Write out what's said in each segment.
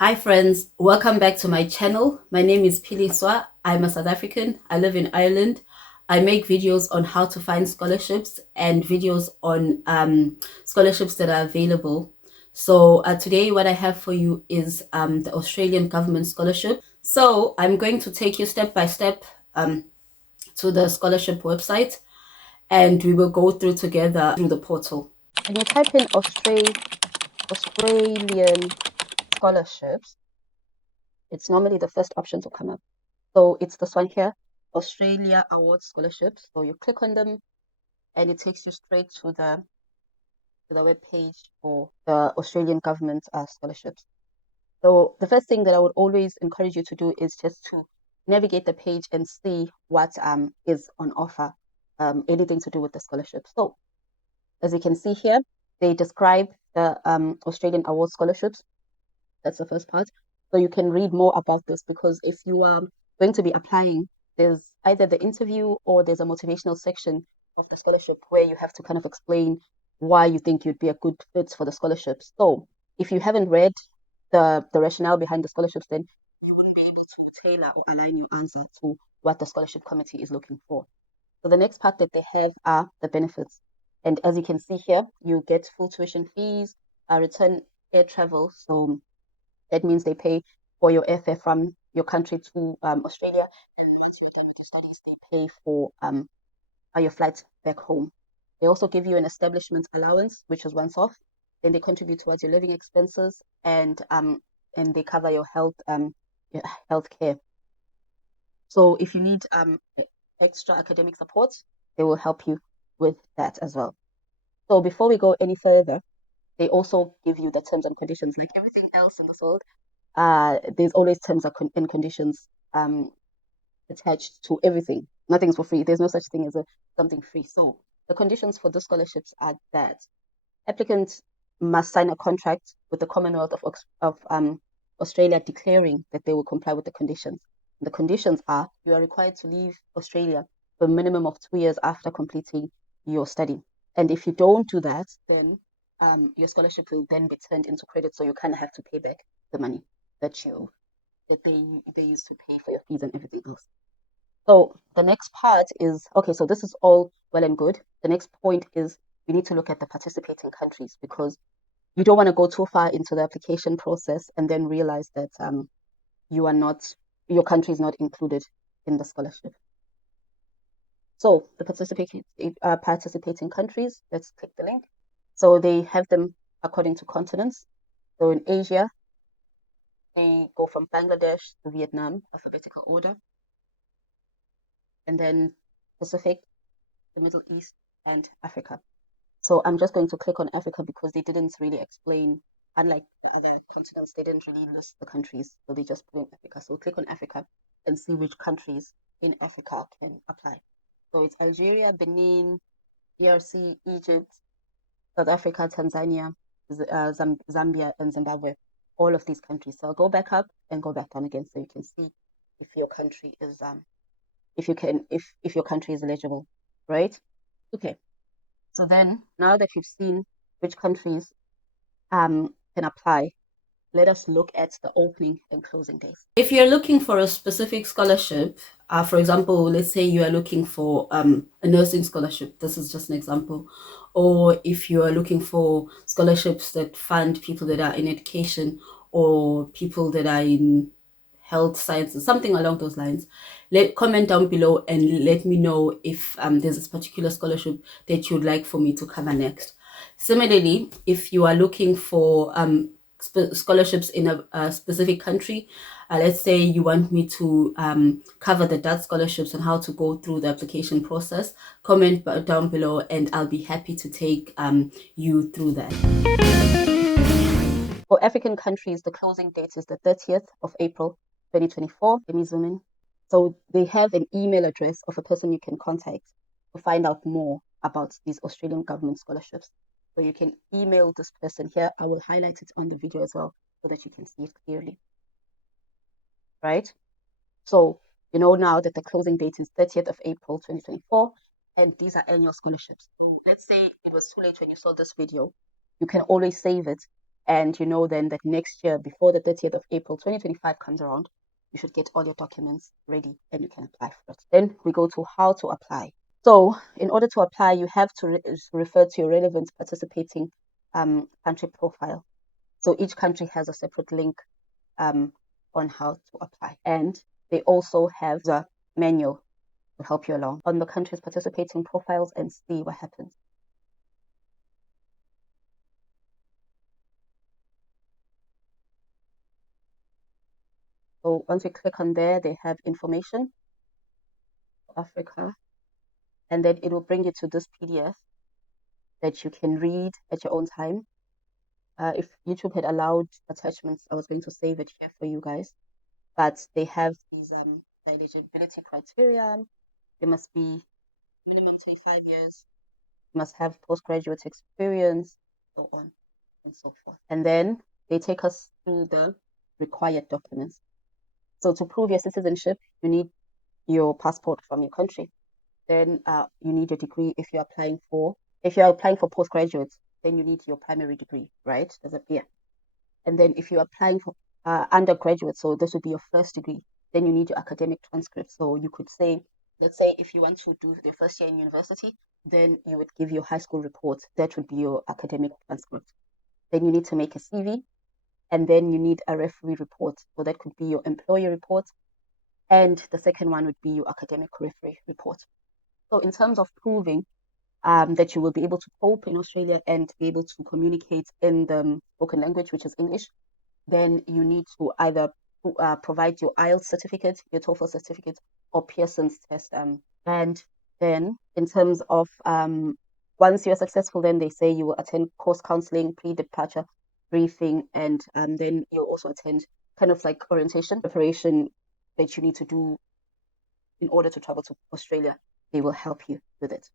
Hi friends, welcome back to my channel. My name is Piliswa. I'm a South African. I live in Ireland. I make videos on how to find scholarships and videos on scholarships that are available. So today what I have for you is the Australian government scholarship. So I'm going to take you step by step to the scholarship website and we will go through together through the portal. When you type in Australian scholarships, it's normally the first option to come up. So it's this one here, Australia Awards Scholarships. So you click on them and it takes you straight to the web page for the Australian government scholarships. So the first thing that I would always encourage you to do is just to navigate the page and see what is on offer, anything to do with the scholarship. So as you can see here, they describe the Australian Awards Scholarships. That's the first part. So you can read more about this because if you are going to be applying, there's either the interview or there's a motivational section of the scholarship where you have to kind of explain why you think you'd be a good fit for the scholarship. So if you haven't read the rationale behind the scholarships, then you wouldn't be able to tailor or align your answer to what the scholarship committee is looking for. So the next part that they have are the benefits. And as you can see here, you get full tuition fees, return air travel. So that means they pay for your airfare from your country to Australia. And once you're done with your studies, they pay for your flight back home. They also give you an establishment allowance, which is once off. Then they contribute towards your living expenses and they cover your health care. So if you need extra academic support, they will help you with that as well. So before we go any further, they also give you the terms and conditions. Like everything else in this world, there's always terms and conditions attached to everything. Nothing's for free. There's no such thing as something free. So the conditions for the scholarships are that applicants must sign a contract with the Commonwealth of Australia declaring that they will comply with the conditions. The conditions are you are required to leave Australia for a minimum of 2 years after completing your study. And if you don't do that, then your scholarship will then be turned into credit. So you kind of have to pay back the money that they used to pay for your fees and everything else. So the next part is okay, so this is all well and good. The next point is you need to look at the participating countries because you don't want to go too far into the application process and then realize that your country is not included in the scholarship. So the participating countries, let's click the link. So they have them according to continents. So in Asia, they go from Bangladesh to Vietnam, alphabetical order. And then Pacific, the Middle East, and Africa. So I'm just going to click on Africa because they didn't really explain, unlike the other continents, they didn't really list the countries. So they just put in Africa. So click on Africa and see which countries in Africa can apply. So it's Algeria, Benin, DRC, Egypt, South Africa, Tanzania, Zambia, and Zimbabwe. All of these countries. So I'll go back up and go back down again so you can see if your country is if your country is eligible, right? Okay. So then, now that you've seen which countries can apply, let us look at the opening and closing days. If you're looking for a specific scholarship, for example, let's say you are looking for a nursing scholarship, this is just an example, or if you are looking for scholarships that fund people that are in education or people that are in health sciences, something along those lines, comment down below and let me know if there's a particular scholarship that you'd like for me to cover next. Similarly, if you are looking for scholarships in a specific country, let's say you want me to cover the Dutch scholarships and how to go through the application process, comment down below and I'll be happy to take you through that. For African countries, the closing date is the 30th of April 2024. Let me zoom in. So they have an email address of a person you can contact to find out more about these Australian government scholarships. So you can email this person here. I will highlight it on the video as well so that you can see it clearly. Right? So you know now that the closing date is 30th of April 2024, and these are annual scholarships. So let's say it was too late when you saw this video. You can always save it And you know then that next year, before the 30th of April 2025 comes around, you should get all your documents ready and you can apply for it. Then we go to how to apply. So in order to apply, you have to refer to your relevant participating country profile. So each country has a separate link on how to apply. And they also have the manual to help you along on the country's participating profiles and see what happens. So once we click on there, they have information for Africa, and then it will bring you to this PDF that you can read at your own time. If YouTube had allowed attachments, I was going to save it here for you guys. But they have these eligibility criteria. You must be minimum 25 years. You must have postgraduate experience, so on and so forth. And then they take us through the required documents. So to prove your citizenship, you need your passport from your country. Then you need a degree if you're applying for postgraduates, then you need your primary degree, right? And then if you're applying for undergraduate, so this would be your first degree, then you need your academic transcript. So you could say, let's say if you want to do the first year in university, then you would give your high school report. That would be your academic transcript. Then you need to make a CV, and then you need a referee report. So that could be your employer report. And the second one would be your academic referee report. So in terms of proving that you will be able to cope in Australia and be able to communicate in the spoken language, which is English, then you need to either provide your IELTS certificate, your TOEFL certificate, or Pearson's test. And then in terms of once you're successful, then they say you will attend course counseling, pre-departure briefing, and then you'll also attend kind of like orientation preparation that you need to do in order to travel to Australia. They will help you with it.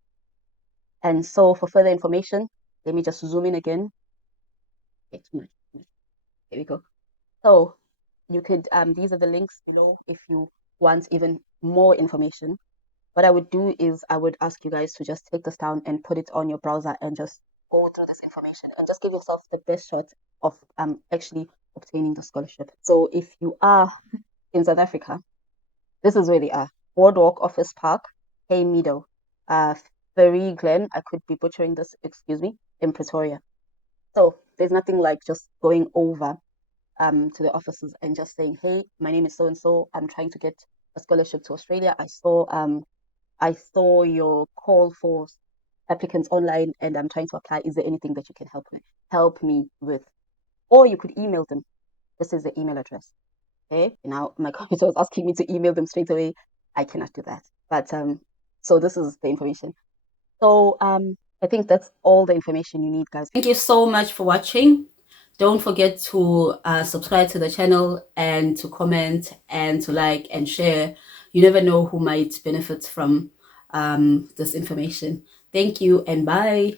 And so for further information, let me just zoom in again. Okay, too much. Here we go. So you could, these are the links below if you want even more information. What I would do is I would ask you guys to just take this down and put it on your browser and just go through this information and just give yourself the best shot of actually obtaining the scholarship. So if you are in South Africa, this is where they are. Boardwalk Office Park, Haymeadow, Ferry Glen, I could be butchering this, excuse me, in Pretoria. So there's nothing like just going over to the offices and just saying, hey, my name is so and so. I'm trying to get a scholarship to Australia. I saw your call for applicants online and I'm trying to apply. Is there anything that you can help me with? Or you could email them. This is the email address. Okay. Now my computer was asking me to email them straight away. I cannot do that. But so this is the information. So I think that's all the information you need, guys. Thank you so much for watching. Don't forget to subscribe to the channel and to comment and to like and share. You never know who might benefit from this information. Thank you and bye.